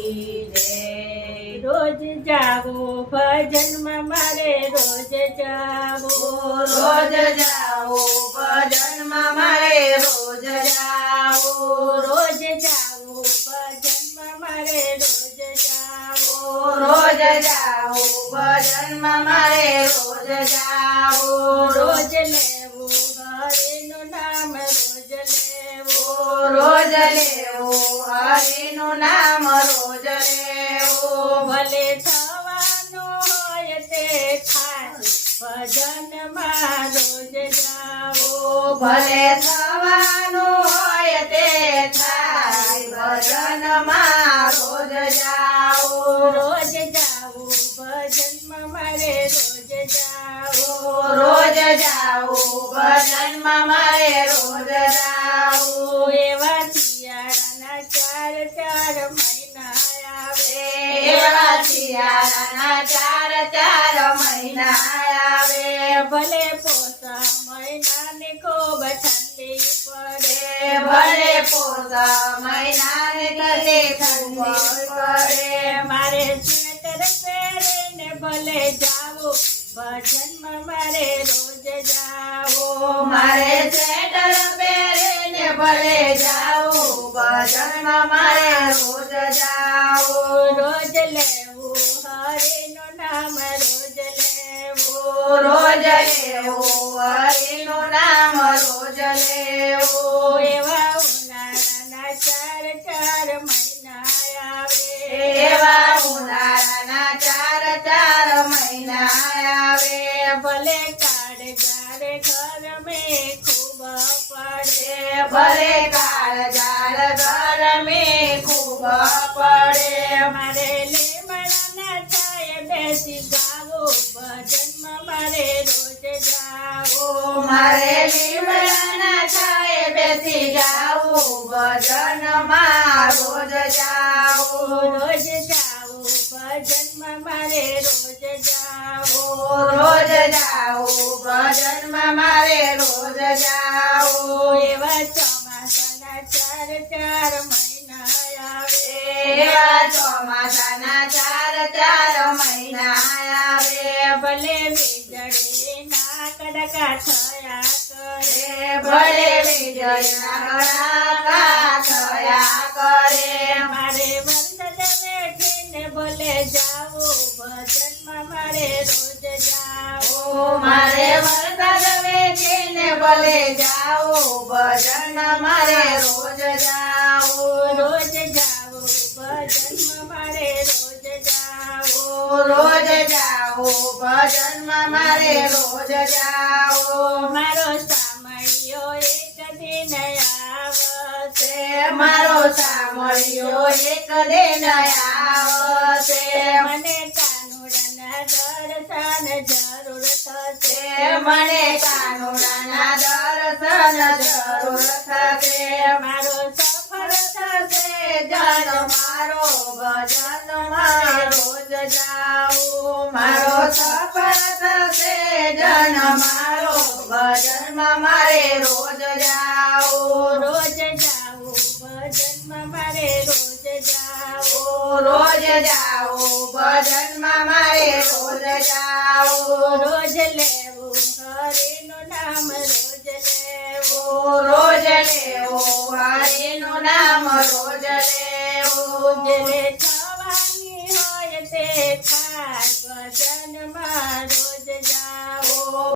કી જય। રોજ જાવું ભજનમાં મારે રોજ જાવું રોજ જાવું ભજનમાં મારે રોજ જાવું રોજ જાવું ભજનમાં મારે રોજ જાવું રોજ જાવું ભજનમાં મારે રોજ જાવું રોજ લેવું હરિનું નામ રોજ લેવું રોજ લેવું હરિનું નામ રોજ લેવું ભલે થવાનું હોય તે થાય ભજનમાં રોજ જાવું ભલે થવાનું હોય તે થાય ભજનમાં રોજ જાવું રોજ જાવું ભજનમાં મારે રોજ જાવું રોજ જાવું ભજનમાં મારે રોજ જાવું એવા શિયાળાના ચાર ચાર મહિના આવે એવા શિયાળાના ચાર ચાર મહિના આવે ભલે પોષા મહિનાની ખૂબ ઠંડી પડે ભલે પોષા મહિનાની ઠંડી પડે મારે સ્વેટર પહેરીને ભલે જાવું ભજનમાં મારે રોજ જાવું મારે સ્વેટર પહેરીને ભલે જાવું ભજનમાં મારે રોજ જાવું રોજ લેવું હરિનું નામ રોજ લેવું રોજ લેવું હરિનું નામ રોજ લેવું એવા ઉનાળાના ચાર ચાર મહિના આવે એવા ઉનાળાના ચાર ચાર મહિના આવે ભલે કાળઝાળ ઘર મેં ખૂબ પડે ભલે કાળઝાળ ગરમી ખૂબ પડે મારે લીમડાના છાંયે બેસી જાવું ભજનમાં મારે રોજ જાવું મારે લીમડાના છાંયે બેસી જાવું ભજનમાં રોજ જાવું રોજ જાવું ભજનમાં મારે રોજ જાવું રોજ જાવું ભજનમાં મારે રોજ જાવું એવા ચોમાસાના ચાર ચાર મહિના આવે એવા ચોમાસાના ચાર ચાર મહિના આવે ભલે વીજળીના કડકા થયા કરે ભલે વીજળીના કડાકા થયા કરે મારે વરસાદ વેઠીને ભલે જાવું ભજનમાં મારે રોજ જાવું મારે વરસાદ વેચીને ભલે જાવું ભજન મારે રોજ જાવું રોજ જાવું ભજનમાં મારે રોજ જાવું રોજ જાવું ભજનમાં મારે રોજ જાવું મારો સામળિયો એક દિન આવશે મારો સામળિયો એક દિન આવશે મને કાનુડાના દર્શન જરૂર થશે મને કાનુડાના દર્શન જરૂર થશે મારો સફળ થશે જન મારો ભજનમાં રોજ જાવું મારો સફળ થશે જન મારો ભજનમાં મારે રોજ જાવું રોજ જાવું ભજનમાં મારે રોજ જાવું રોજ જાવું ભજનમાં મારે રોજ જાવું રોજ લેવું હરિનું નામ રોજ લેવું રોજ લેવું હરિનું નામ રોજ લેવું જેને થવાની હોય તે